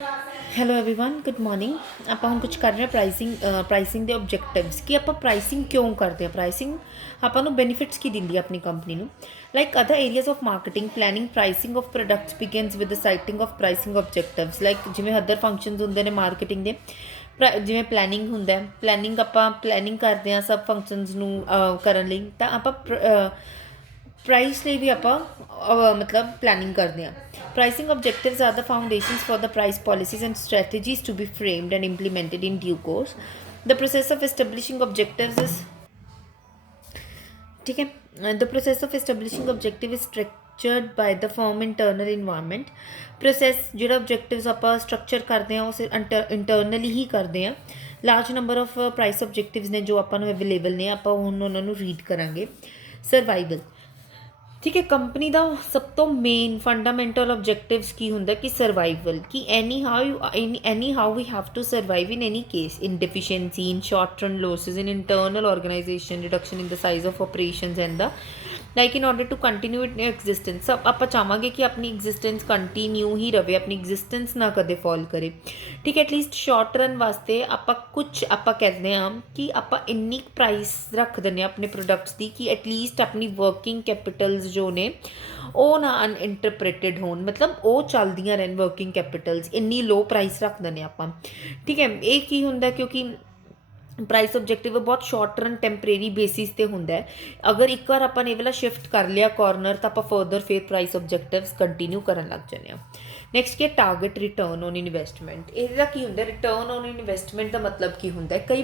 Hello everyone good morning. ਆਪਾਂ ਹੁਣ ਕੁਝ ਕਰ ਰਹੇ ਹਾਂ ਪ੍ਰਾਈਸਿੰਗ ਦੇ ਆਬਜੈਕਟਿਵਸ ਕਿ ਆਪਾਂ ਪ੍ਰਾਈਸਿੰਗ ਕਿਉਂ ਕਰਦੇ ਹਾਂ। ਪ੍ਰਾਈਸਿੰਗ ਆਪਾਂ ਨੂੰ ਬੈਨੀਫਿਟਸ ਕੀ ਦਿੰਦੀ ਹੈ ਆਪਣੀ ਕੰਪਨੀ ਨੂੰ। Like other areas of marketing planning pricing of products begins with the setting of pricing objectives. Like ਜਿਵੇਂ ਅਦਰ ਫੰਕਸ਼ਨਸ ਹੁੰਦੇ ਨੇ ਮਾਰਕੀਟਿੰਗ ਦੇ, ਜਿਵੇਂ ਪਲੈਨਿੰਗ ਹੁੰਦਾ ਹੈ। ਪਲੈਨਿੰਗ ਆਪਾਂ ਪਲੈਨਿੰਗ ਕਰਦੇ ਹਾਂ ਸਭ ਫੰਕਸ਼ਨਸ ਨੂੰ ਕਰਨ ਲਈ, ਤਾਂ ਆਪਾਂ ਪ੍ਰਾਈਸ ਲਈ ਵੀ ਆਪਾਂ ਮਤਲਬ ਪਲੈਨਿੰਗ ਕਰਦੇ ਹਾਂ। Pricing objectives are the foundations for the price policies and strategies to be framed and implemented in due course. The process of establishing objectives is ठीक है। The process of establishing objective is structured by the firm internal environment. Process ਜਿਹੜਾ objectives ਆਪਾਂ structure ਕਰਦੇ ਹਾਂ ਉਸ internally ਹੀ ਕਰਦੇ ਹਾਂ। Large number of price objectives ਨੇ ਜੋ ਆਪਾਂ ਨੂੰ ਅਵੇਲੇਬਲ ਨੇ, ਆਪਾਂ ਹੁਣ ਉਹਨਾਂ ਨੂੰ ਰੀਡ ਕਰਾਂਗੇ। ਸਰਵਾਈਵਲ, ਠੀਕ ਹੈ। ਕੰਪਨੀ ਦਾ ਸਭ ਤੋਂ ਮੇਨ ਫੰਡਾਮੈਂਟਲ ਆਬਜੈਕਟਿਵਸ ਕੀ ਹੁੰਦਾ ਕਿ ਸਰਵਾਈਵਲ, ਕਿ anyhow we have to survive in any case, in deficiency, in short run losses, in internal organisation, reduction in the size of operations and the like in order to continue it existence. ਆਪਾਂ ਚਾਹਾਂਗੇ ਕਿ ਆਪਣੀ existence continue ਹੀ ਰਵੇ, ਆਪਣੀ existence ਨਾ ਕਦੇ fall ਕਰੇ, ਠੀਕ ਹੈ। ਐਟਲੀਸਟ ਸ਼ਾਰਟ ਰਨ ਵਾਸਤੇ ਆਪਾਂ ਕਹਿੰਦੇ ਹਾਂ ਕਿ ਆਪਾਂ ਇੰਨੀ ਪ੍ਰਾਈਸ ਰੱਖ ਦਿੰਦੇ ਹਾਂ ਆਪਣੇ ਪ੍ਰੋਡਕਟਸ ਦੀ ਕਿ ਐਟਲੀਸਟ ਆਪਣੀ ਵਰਕਿੰਗ ਕੈਪੀਟਲਸ ਜੋ ਨੇ ਉਹ ਨਾ ਅਨਇੰਟਰਪ੍ਰੇਟਡ ਹੋਣ, ਮਤਲਬ ਉਹ ਚੱਲਦੀਆਂ ਰਹਿਣ ਵਰਕਿੰਗ ਕੈਪੀਟਲਸ। ਇੰਨੀ ਲੋ ਪ੍ਰਾਈਸ ਰੱਖ ਦਿੰਦੇ ਆਪਾਂ, ਠੀਕ ਹੈ। ਇਹ ਕੀ ਹੁੰਦਾ ਕਿਉਂਕਿ ਪ੍ਰਾਈਸ ਆਬਜੈਕਟਿਵ ਬਹੁਤ ਸ਼ਾਰਟ ਰਨ ਟੈਂਪਰੇਰੀ ਬੇਸਿਸ 'ਤੇ ਹੁੰਦਾ ਹੈ। ਅਗਰ ਇੱਕ ਵਾਰ ਆਪਾਂ ਨੇ ਇਹ ਵਾਲਾ ਸ਼ਿਫਟ ਕਰ ਲਿਆ ਕੋਰਨਰ, ਤਾਂ ਆਪਾਂ ਫਰਦਰ ਫਿਰ ਪ੍ਰਾਈਸ ਆਬਜੈਕਟਿਵਸ ਕੰਟੀਨਿਊ ਕਰਨ ਲੱਗ ਜਾਂਦੇ ਹਾਂ। ਨੈਕਸਟ ਕੀ ਹੈ ਟਾਰਗੇਟ ਰਿਟਰਨ ਔਨ ਇਨਵੈਸਟਮੈਂਟ। ਇਹਦਾ ਕੀ ਹੁੰਦਾ ਰਿਟਰਨ ਔਨ ਇਨਵੈਸਟਮੈਂਟ ਦਾ ਮਤਲਬ ਕੀ ਹੁੰਦਾ। ਕਈ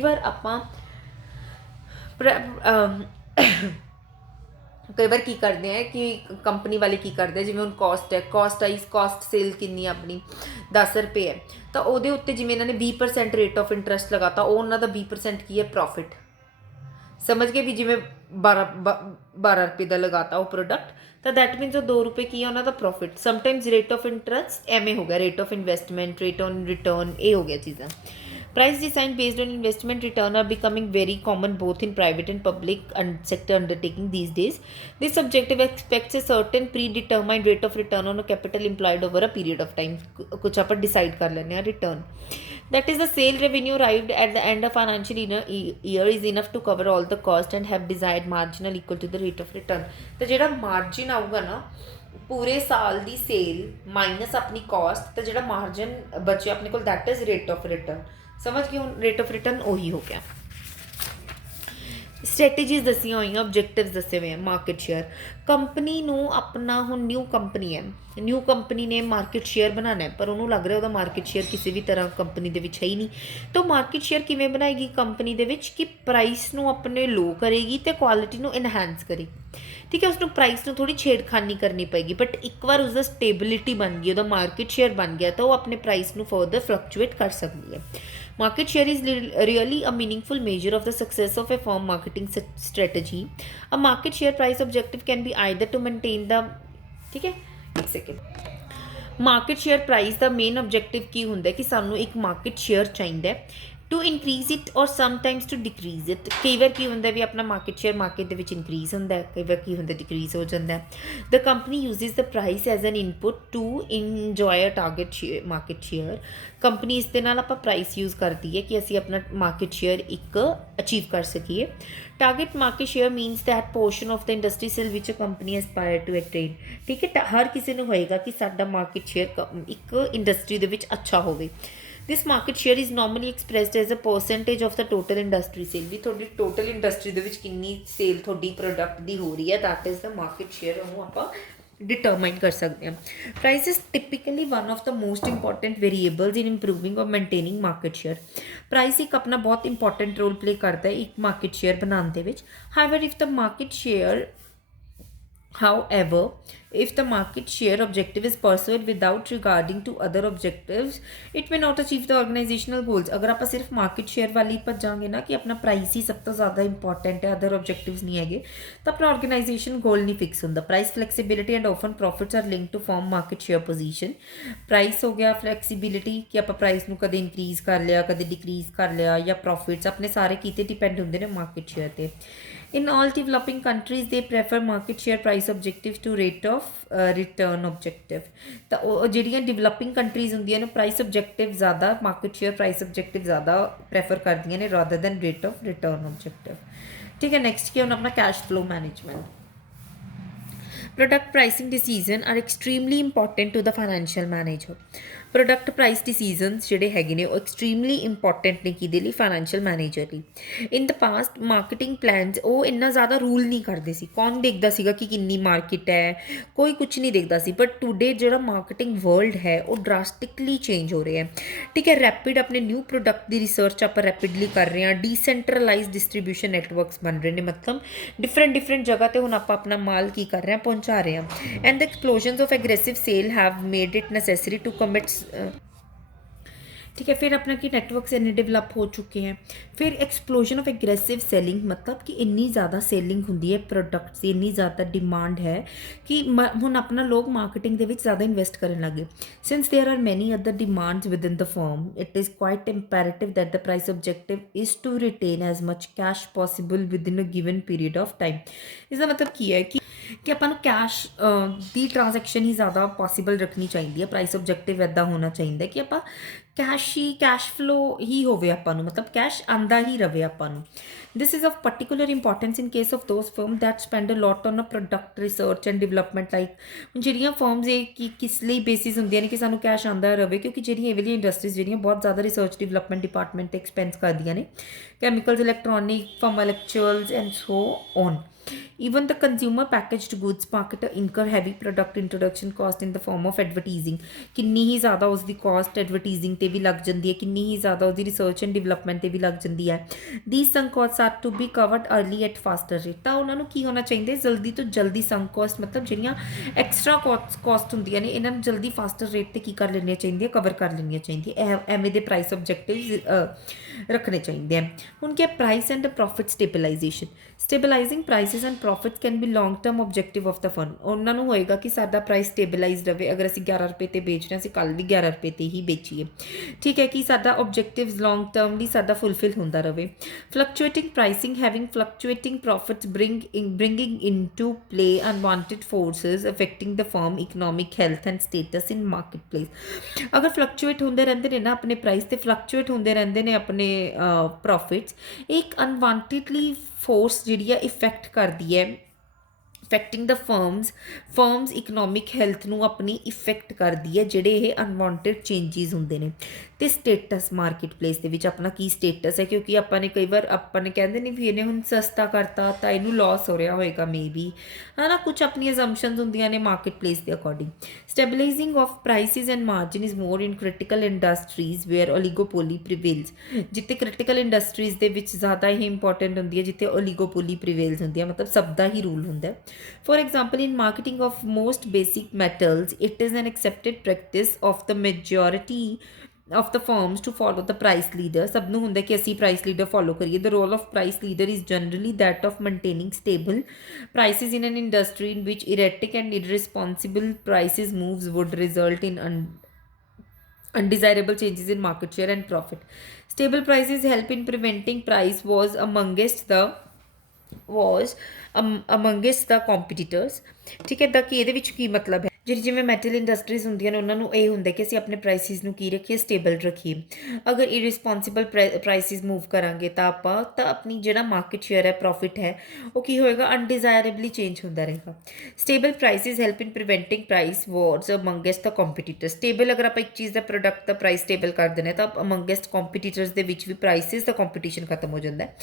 ਵਾਰ ਕੀ ਕਰਦੇ ਆ ਕਿ ਕੰਪਨੀ ਵਾਲੇ ਕੀ ਕਰਦੇ, ਜਿਵੇਂ ਹੁਣ ਕਾਸਟ ਸੇਲ ਕਿੰਨੀ ਆਪਣੀ 10 ਰੁਪਏ ਹੈ, ਤਾਂ ਉਹਦੇ ਉੱਤੇ ਜਿਵੇਂ ਇਹਨਾਂ ਨੇ 20% ਰੇਟ ਆਫ ਇੰਟਰਸਟ ਲਗਾਤਾ, ਉਹ ਉਹਨਾਂ ਦਾ 20% ਕੀ ਹੈ ਪ੍ਰੋਫਿਟ, ਸਮਝ ਗਏ ਵੀ ਜਿਵੇਂ 12 ਰੁਪਏ ਦਾ ਲਗਾਤਾ ਉਹ ਪ੍ਰੋਡਕਟ, ਤਾਂ ਦੈਟ ਮੀਨਸ ਉਹ 2 ਰੁਪਏ ਕੀ ਹੈ ਉਹਨਾਂ ਦਾ profit. Sometimes rate of interest ਐਵੇਂ ਹੋ ਗਿਆ, rate of investment, rate on return, ਇਹ ਹੋ ਗਿਆ ਚੀਜ਼ਾਂ। Price design based on investment return are becoming very common both in private and public and sector undertaking these days. This objective expects a certain predetermined rate of return on a capital employed over a period of time. कुछ आप decide कर लेने हैं return. That is the sale revenue arrived at the end of financial year is enough to cover all the cost and have desired marginal equal to the rate of return. तो ਜਿਹੜਾ margin ਆਊਗਾ ਨਾ ਪੂਰੇ ਸਾਲ ਦੀ sale minus ਆਪਣੀ caste, ਤਾਂ ਜਿਹੜਾ margin ਬਚੇ ਆਪਣੇ ਕੋਲ that is rate of return. ਸਮਝ ਗਏ ਹੁਣ, ਰੇਟ ਆਫ ਰਿਟਰਨ ਉਹੀ ਹੋ ਗਿਆ। ਸਟ੍ਰੈਟੇਜੀਜ਼ ਦੱਸੀਆਂ ਹੋਈਆਂ, ਆਬਜੈਕਟਿਵਸ ਦੱਸੇ ਹੋਏ ਆ। ਮਾਰਕੀਟ ਸ਼ੇਅਰ, ਕੰਪਨੀ ਨੂੰ ਆਪਣਾ ਹੁਣ ਨਿਊ ਕੰਪਨੀ ਨੇ ਮਾਰਕੀਟ ਸ਼ੇਅਰ ਬਣਾਉਣਾ, ਪਰ ਉਹਨੂੰ ਲੱਗ ਰਿਹਾ ਉਹਦਾ ਮਾਰਕੀਟ ਸ਼ੇਅਰ ਕਿਸੇ ਵੀ ਤਰ੍ਹਾਂ ਕੰਪਨੀ ਦੇ ਵਿੱਚ ਹੈ ਹੀ ਨਹੀਂ। ਤਾਂ ਮਾਰਕੀਟ ਸ਼ੇਅਰ ਕਿਵੇਂ ਬਣਾਏਗੀ ਕੰਪਨੀ ਦੇ ਵਿੱਚ ਕਿ ਪ੍ਰਾਈਸ ਨੂੰ ਆਪਣੇ ਲੋ ਕਰੇਗੀ ਅਤੇ ਕੁਆਲਿਟੀ ਨੂੰ ਇਨਹੈਂਸ ਕਰੇਗੀ, ਠੀਕ ਹੈ। ਉਸਨੂੰ ਪ੍ਰਾਈਸ ਨੂੰ ਥੋੜ੍ਹੀ ਛੇੜਖਾਨੀ ਕਰਨੀ ਪਏਗੀ, ਬਟ ਇੱਕ ਵਾਰ ਉਸਦਾ ਸਟੇਬਿਲਿਟੀ ਬਣ ਗਈ, ਉਹਦਾ ਮਾਰਕੀਟ ਸ਼ੇਅਰ ਬਣ ਗਿਆ, ਤਾਂ ਉਹ ਆਪਣੇ ਪ੍ਰਾਈਸ ਨੂੰ ਫਰਦਰ ਫਲਕਚੁਏਟ ਕਰ ਸਕਦੀ ਹੈ। Market share is really a meaningful measure of the success of a firm marketing strategy. A market share price objective can be either to maintain the, ठीक है, एक सेकेंड। ਮਾਰਕੀਟ ਸ਼ੇਅਰ ਪ੍ਰਾਈਸ ਦਾ main objective ਕੀ ਹੁੰਦਾ ਕਿ ਸਾਨੂੰ ਇੱਕ market share ਚਾਹੀਦਾ to increase it ਔਰ sometimes to decrease it. ਕਈ ਵਾਰ ਕੀ ਹੁੰਦਾ ਵੀ ਆਪਣਾ ਮਾਰਕੀਟ ਸ਼ੇਅਰ ਮਾਰਕੀਟ ਦੇ ਵਿੱਚ ਇਨਕਰੀਜ਼ ਹੁੰਦਾ, ਕਈ ਵਾਰ ਕੀ ਹੁੰਦਾ ਡਿਕਰੀਜ਼ ਹੋ ਜਾਂਦਾ। The company uses the price as an input to enjoy a target market share. Company ਇਸ ਦੇ ਨਾਲ ਆਪਾਂ ਪ੍ਰਾਈਸ ਯੂਜ਼ ਕਰਦੀ ਹੈ ਕਿ ਅਸੀਂ ਆਪਣਾ ਮਾਰਕੀਟ ਸ਼ੇਅਰ ਇੱਕ ਅਚੀਵ ਕਰ ਸਕੀਏ। Target market share means that portion of the industry sale which a company aspire to attain, ਠੀਕ ਹੈ। ਹਰ ਕਿਸੇ ਨੂੰ ਹੋਏਗਾ ਕਿ ਸਾਡਾ ਮਾਰਕੀਟ ਸ਼ੇਅਰ ਇੱਕ ਇੰਡਸਟਰੀ ਦੇ ਵਿੱਚ ਅੱਛਾ ਹੋਵੇ। This market share is normally expressed as a percentage of the total industry sale। ਵੀ ਤੁਹਾਡੀ ਟੋਟਲ ਇੰਡਸਟਰੀ ਦੇ ਵਿੱਚ ਕਿੰਨੀ ਸੇਲ ਤੁਹਾਡੀ ਪ੍ਰੋਡਕਟ ਦੀ ਹੋ ਰਹੀ ਹੈ, that is the market share, ਉਹਨੂੰ ਆਪਾਂ ਡਿਟਰਮਾਈਨ ਕਰ ਸਕਦੇ ਹਾਂ। Price is typically one of the most important variables in improving or maintaining market share. Price ਇੱਕ ਆਪਣਾ ਬਹੁਤ ਇੰਪੋਰਟੈਂਟ ਰੋਲ ਪਲੇ ਕਰਦਾ ਹੈ ਇੱਕ ਮਾਰਕੀਟ ਸ਼ੇਅਰ ਬਣਾਉਣ ਦੇ ਵਿੱਚ। However if the market share However, if the market share objective is pursued without regarding to other objectives, it may not achieve the organizational goals। अगर आप सिर्फ मार्केट शेयर वाली भजांगे ना कि अपना प्राइस ही सब तो ज़्यादा इंपॉर्टेंट है, अदर ऑब्जेक्टिव्स नहीं है, तो अपना ऑर्गेनाइजेशन गोल नहीं फिक्स होता। Price flexibility and often profits are link to firm market share position. Price हो गया फ्लैक्सीबिलिटी कि आप प्राइस ਨੂੰ कदे इंक्रीज कर लिया, कदे डिक्रीज कर लिया, या प्रॉफिट्स अपने सारे किते डिपेंड होंगे ने मार्केट शेयर ते। In all developing countries, they prefer market share price objective to rate of of return objective. ਤਾਂ ਉਹ ਜਿਹੜੀਆਂ ਡਿਵੈਲਪਿੰਗ ਕੰਟਰੀਜ਼ ਹੁੰਦੀਆਂ ਨੇ ਪ੍ਰਾਈਸ ਆਬਜੈਕਟਿਵ ਜ਼ਿਆਦਾ, ਮਾਰਕੀਟ ਸ਼ੇਅਰ ਪ੍ਰਾਈਸ ਆਬਜੈਕਟਿਵ ਜ਼ਿਆਦਾ ਪ੍ਰੈਫਰ ਕਰਦੀਆਂ ਨੇ rather then rate of return objective. ਠੀਕ ਹੈ, ਨੈਕਸਟ ਕੀ ਹੁਣ ਆਪਣਾ cash flow management. Product pricing decisions are extremely important to the financial manager. Product price decisions ਜਿਹੜੇ ਹੈਗੇ ਨੇ ਉਹ ਐਕਸਟ੍ਰੀਮਲੀ ਇੰਪੋਰਟੈਂਟ ਨੇ ਕਿਹਦੇ ਲਈ, ਫਾਈਨੈਂਸ਼ੀਅਲ ਮੈਨੇਜਰ ਲਈ। ਇਨ ਦ ਪਾਸਟ ਮਾਰਕੀਟਿੰਗ ਪਲਾਨਸ ਉਹ ਇੰਨਾ ਜ਼ਿਆਦਾ ਰੂਲ ਨਹੀਂ ਕਰਦੇ ਸੀ, ਕੌਣ ਦੇਖਦਾ ਸੀਗਾ ਕਿ ਕਿੰਨੀ ਮਾਰਕੀਟ ਹੈ, ਕੋਈ ਕੁਝ ਨਹੀਂ ਦੇਖਦਾ ਸੀ। ਬਟ ਟੂਡੇ ਜਿਹੜਾ ਮਾਰਕੀਟਿੰਗ ਵਰਲਡ ਹੈ ਉਹ ਡਰਾਸਟਿਕਲੀ ਚੇਂਜ ਹੋ ਰਿਹਾ ਹੈ। ਠੀਕ ਹੈ, ਰੈਪਿਡ ਆਪਣੇ ਨਿਊ ਪ੍ਰੋਡਕਟ ਦੀ ਰਿਸਰਚ ਆਪਾਂ ਰੈਪਿਡਲੀ ਕਰ ਰਹੇ ਹਾਂ, ਡੀਸੈਂਟਰਲਾਈਜ਼ ਡਿਸਟ੍ਰੀਬਿਊਸ਼ਨ ਨੈਟਵਰਕਸ ਬਣ ਰਹੇ ਨੇ, ਮਤਲਬ ਡਿਫਰੈਂਟ ਜਗ੍ਹਾ 'ਤੇ ਹੁਣ ਆਪਾਂ ਆਪਣਾ ਮਾਲ ਕੀ ਕਰ ਰਹੇ ਹਾਂ, ਪਹੁੰਚਾ ਰਹੇ ਹਾਂ। And the explosions of aggressive sale have made it necessary to commit. ठीक है, फिर अपना कि नेटवर्क्स इन्ने डेवलप हो चुके हैं। फिर एक्सप्लोजन ऑफ एग्रैसिव सेलिंग, मतलब कि इन्नी ज़्यादा सेलिंग होंगी है प्रोडक्ट्स की, इन्नी ज़्यादा डिमांड है कि हुण अपना लोग मार्केटिंग दे विच ज़्यादा इन्वेस्ट करन लगे। Since there are many other demands within the firm, it is quite imperative that the price objective is to retain as much cash possible within a given period of time. इसका मतलब की है कि ਆਪਾਂ ਨੂੰ cash ਦੀ transaction ਹੀ ਜ਼ਿਆਦਾ possible ਰੱਖਣੀ ਚਾਹੀਦੀ ਹੈ। ਪ੍ਰਾਈਸ ਆਬਜੈਕਟਿਵ ਇੱਦਾਂ ਹੋਣਾ ਚਾਹੀਦਾ ਕਿ ਆਪਾਂ ਕੈਸ਼ ਫਲੋ ਹੀ ਹੋਵੇ ਆਪਾਂ ਨੂੰ, ਮਤਲਬ ਕੈਸ਼ ਆਂਦਾ ਹੀ ਰਵੇ ਆਪਾਂ ਨੂੰ। This is of particular importance in case of those firm that spend a lot on a product research and development. Like ਜਿਹੜੀਆਂ ਫਰਮਸ ਇਹ ਕਿਸ ਲਈ ਬੇਸਿਸ ਹੁੰਦੀਆਂ ਨੇ ਕਿ ਸਾਨੂੰ ਕੈਸ਼ ਆਂਦਾ ਰਵੇ, ਕਿਉਂਕਿ ਜਿਹੜੀਆਂ ਇਹ ਵਾਲੀਆਂ ਇੰਡਸਟਰੀਜ਼ ਜਿਹੜੀਆਂ ਬਹੁਤ ਜ਼ਿਆਦਾ ਰਿਸਰਚ ਡਿਵੈਲਪਮੈਂਟ ਡਿਪਾਰਟਮੈਂਟ 'ਤੇ ਐਕਸਪੈਂਸ ਕਰਦੀਆਂ ਨੇ, chemicals, electronic, pharmaceuticals and so on. Even the consumer packaged goods marketer incur heavy product introduction cost in the form of advertising। ਕਿੰਨੀ ਹੀ ਜ਼ਿਆਦਾ ਉਸ ਦੀ ਕਾਸਟ ਐਡਵਰਟੀਜ਼ਿੰਗ 'ਤੇ ਵੀ ਲੱਗ ਜਾਂਦੀ ਹੈ, ਕਿੰਨੀ ਹੀ ਜ਼ਿਆਦਾ ਉਹਦੀ ਰਿਸਰਚ ਐਂਡ ਡਿਵੈਲਪਮੈਂਟ 'ਤੇ ਵੀ ਲੱਗ ਜਾਂਦੀ ਹੈ। these sunk costs are to be covered early at faster rate। ਤਾਂ ਉਹਨਾਂ ਨੂੰ ਕੀ ਹੋਣਾ ਚਾਹੀਦਾ, ਜਲਦੀ ਤੋਂ ਜਲਦੀ sunk cost, ਮਤਲਬ ਜਿਹੜੀਆਂ ਐਕਸਟਰਾ ਕਾਸਟ ਹੁੰਦੀਆਂ ਨੇ ਇਹਨਾਂ ਨੂੰ ਜਲਦੀ ਫਾਸਟਰ ਰੇਟ 'ਤੇ ਕੀ ਕਰ ਲੈਣੀਆਂ ਚਾਹੀਦੀਆਂ, ਕਵਰ ਕਰ ਲੈਣੀਆਂ ਚਾਹੀਦੀਆਂ। ਐਵੇਂ ਦੇ ਪ੍ਰਾਈਸ ਆਬਜੈਕਟਿਵ ਰੱਖਣੇ ਚਾਹੀਦੇ ਆ। ਹੁਣ ਕੀ price and profit stabilisation. Stabilising prices and profits can be long term objective of the firm. ਉਹਨਾਂ ਨੂੰ ਹੋਏਗਾ ਕਿ ਸਾਡਾ ਪ੍ਰਾਈਸ ਸਟੇਬਲਾਈਜ਼ ਰਵੇ, ਅਗਰ ਅਸੀਂ 11 ਰੁਪਏ 'ਤੇ ਵੇਚ ਰਹੇ ਹਾਂ ਅਸੀਂ ਕੱਲ੍ਹ ਵੀ 11 ਰੁਪਏ 'ਤੇ ਹੀ ਵੇਚੀਏ। ਠੀਕ ਹੈ, ਕਿ ਸਾਡਾ ਆਬਜੈਕਟਿਵਸ ਲੌਂਗ ਟਰਮ ਲਈ ਸਾਡਾ ਫੁਲਫਿਲ ਹੁੰਦਾ ਰਵੇ। Fluctuating pricing having fluctuating profits bringing into play unwanted forces affecting the firm economic health and status in market place. ਅਗਰ ਫਲਕਚੁਏਟ ਹੁੰਦੇ ਰਹਿੰਦੇ ਨੇ ਨਾ ਆਪਣੇ ਪ੍ਰਾਈਸ, ਤੇ ਫਲਕਚੁਏਟ ਹੁੰਦੇ ਰਹਿੰਦੇ ਨੇ ਆਪਣੇ ਪ੍ਰੋਫਿਟਸ, ਇੱਕ ਅਨਵਾਂਟਿਡਲੀ ਫੋਰਸ ਜਿਹੜੀ ਆ ਇਫੈਕਟ ਕਰਦੀ ਹੈ, ਇਫੈਕਟਿੰਗ ਦ ਫਰਮਸ ਇਕਨੋਮਿਕ ਹੈਲਥ ਨੂੰ ਆਪਣੀ ਇਫੈਕਟ ਕਰਦੀ ਹੈ ਜਿਹੜੇ ਇਹ ਅਨਵਾਂਟਿਡ ਚੇਂਜਿਸ ਹੁੰਦੇ ਨੇ। ਅਤੇ ਸਟੇਟਸ ਮਾਰਕੀਟ ਪਲੇਸ ਦੇ ਵਿੱਚ ਆਪਣਾ ਕੀ ਸਟੇਟਸ ਹੈ, ਕਿਉਂਕਿ ਆਪਾਂ ਨੇ ਕਈ ਵਾਰ ਆਪਾਂ ਨੇ ਕਹਿੰਦੇ ਨੇ ਵੀ ਇਹਨੇ ਹੁਣ ਸਸਤਾ ਕਰਤਾ ਤਾਂ ਇਹਨੂੰ ਲੋਸ ਹੋ ਰਿਹਾ ਹੋਏਗਾ ਮੇ ਬੀ, ਹੈ ਨਾ, ਕੁਛ ਆਪਣੀਆਂ ਅਜ਼ੰਪਸ਼ਨਸ ਹੁੰਦੀਆਂ ਨੇ ਮਾਰਕੀਟ ਪਲੇਸ ਦੇ according. Stabilising of prices and margin is more in critical industries where oligopoly prevails. ਜਿੱਥੇ ਕ੍ਰਿਟੀਕਲ ਇੰਡਸਟਰੀਜ਼ ਦੇ ਵਿੱਚ ਜ਼ਿਆਦਾ ਇਹ ਇੰਪੋਰਟੈਂਟ ਹੁੰਦੀ ਹੈ ਜਿੱਥੇ ਓਲੀਗੋਪੋਲੀ ਪ੍ਰੀਵੇਲਸ ਹੁੰਦੀ ਹੈ, ਮਤਲਬ ਸਭ ਦਾ ਹੀ ਰੂਲ ਹੁੰਦਾ ਹੈ। For example, in marketing of most basic metals, it is an accepted practice of the majority of the firms to follow the price leader। ਸਭ ਨੂੰ ਹੁੰਦਾ ਕਿ ਅਸੀਂ price leader follow ਕਰੀਏ। The role of price leader is generally that of maintaining stable prices in an industry in which erratic and irresponsible prices moves would result in undesirable changes in market share and profit। Stable prices help in preventing price wars amongst the competitors। ਠੀਕ ਹੈ, ਤਾਂ ਕਿ ਇਹਦੇ ਵਿੱਚ ਕੀ ਮਤਲਬ ਹੈ, ਜਿਹੜੀ ਜਿਵੇਂ ਮੈਟਲ ਇੰਡਸਟਰੀਜ਼ ਹੁੰਦੀਆਂ ਨੇ ਉਹਨਾਂ ਨੂੰ ਇਹ ਹੁੰਦਾ ਕਿ ਅਸੀਂ ਆਪਣੇ ਪ੍ਰਾਈਸਿਸ ਨੂੰ ਕੀ ਰੱਖੀਏ, ਸਟੇਬਲ ਰੱਖੀਏ। ਅਗਰ ਇਰਰਿਸਪੋਂਸੀਬਲ ਪ੍ਰਾਈਸਿਸ ਮੂਵ ਕਰਾਂਗੇ ਤਾਂ ਤਾਂ ਆਪਣੀ ਜਿਹੜਾ ਮਾਰਕੀਟ ਸ਼ੇਅਰ ਹੈ, ਪ੍ਰੋਫਿਟ ਹੈ, ਉਹ ਕੀ ਹੋਏਗਾ, ਅਨਡਿਜ਼ਾਇਰੇਬਲੀ ਚੇਂਜ ਹੁੰਦਾ ਰਹੇਗਾ। ਸਟੇਬਲ ਪ੍ਰਾਈਸਿਸ ਹੈਲਪ ਇਨ ਪ੍ਰੀਵੈਂਟਿੰਗ ਪ੍ਰਾਈਸ ਵਾਰਸ ਅਮੰਗਸਟ ਦਾ ਕੰਪੀਟੀਟਰ। ਸਟੇਬਲ ਅਗਰ ਆਪਾਂ ਇੱਕ ਚੀਜ਼ ਦਾ ਪ੍ਰੋਡਕਟ ਦਾ ਪ੍ਰਾਈਸ ਸਟੇਬਲ ਕਰ ਦਿੰਦੇ ਤਾਂ ਅਮੰਗਸਟ ਕੰਪੀਟੀਟਰਸ ਦੇ ਵਿੱਚ ਵੀ ਪ੍ਰਾਈਸਿਸ ਦਾ ਕੰਪੀਟੀਸ਼ਨ ਖਤਮ ਹੋ ਜਾਂਦਾ ਹੈ।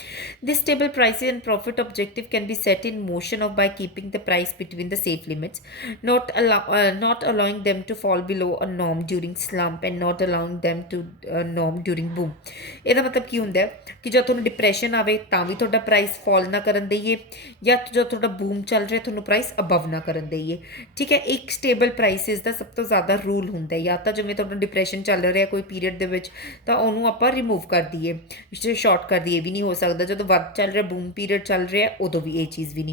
This stable prices and profit objective can be set in motion of by keeping the price between the safe limits, not allowing them to fall below a norm during slump and not allowing them to norm during boom। ਇਹਦਾ ਮਤਲਬ ਕੀ ਹੁੰਦਾ ਹੈ ਕਿ ਜਦ ਤੁਹਾਨੂੰ depression ਆਵੇ ਤਾਂ ਵੀ ਤੁਹਾਡਾ ਪ੍ਰਾਈਸ ਫਾਲ ਨਾ ਕਰਨ ਦਈਏ, ਜਾਂ ਜਦ ਤੁਹਾਡਾ ਬੂਮ ਚੱਲ ਰਿਹਾ ਤੁਹਾਨੂੰ ਪ੍ਰਾਈਸ ਅਬਵ ਨਾ ਕਰਨ ਦਈਏ। ਠੀਕ ਹੈ, ਇੱਕ ਸਟੇਬਲ ਪ੍ਰਾਈਸਿਸ ਦਾ ਸਭ ਤੋਂ ਜ਼ਿਆਦਾ ਰੂਲ ਹੁੰਦਾ ਹੈ, ਜਾਂ ਤਾਂ ਜਿਵੇਂ ਤੁਹਾਡਾ ਡਿਪਰੈਸ਼ਨ ਚੱਲ ਰਿਹਾ ਕੋਈ ਪੀਰੀਅਡ ਦੇ ਵਿੱਚ ਤਾਂ ਉਹਨੂੰ ਆਪਾਂ ਰਿਮੂਵ ਕਰ ਦਈਏ, ਸ਼ਾਰਟ ਕਰ ਦਈਏ ਵੀ ਨਹੀਂ ਹੋ ਸਕਦਾ। ਜਦੋਂ ਵੱਧ ਚੱਲ ਰਿਹਾ ਬੂਮ ਪੀਰੀਅਡ ਚੱਲ ਰਿਹਾ ਉਦੋਂ ਵੀ ਇਹ ਚੀਜ਼ ਵੀ ਨਹੀਂ।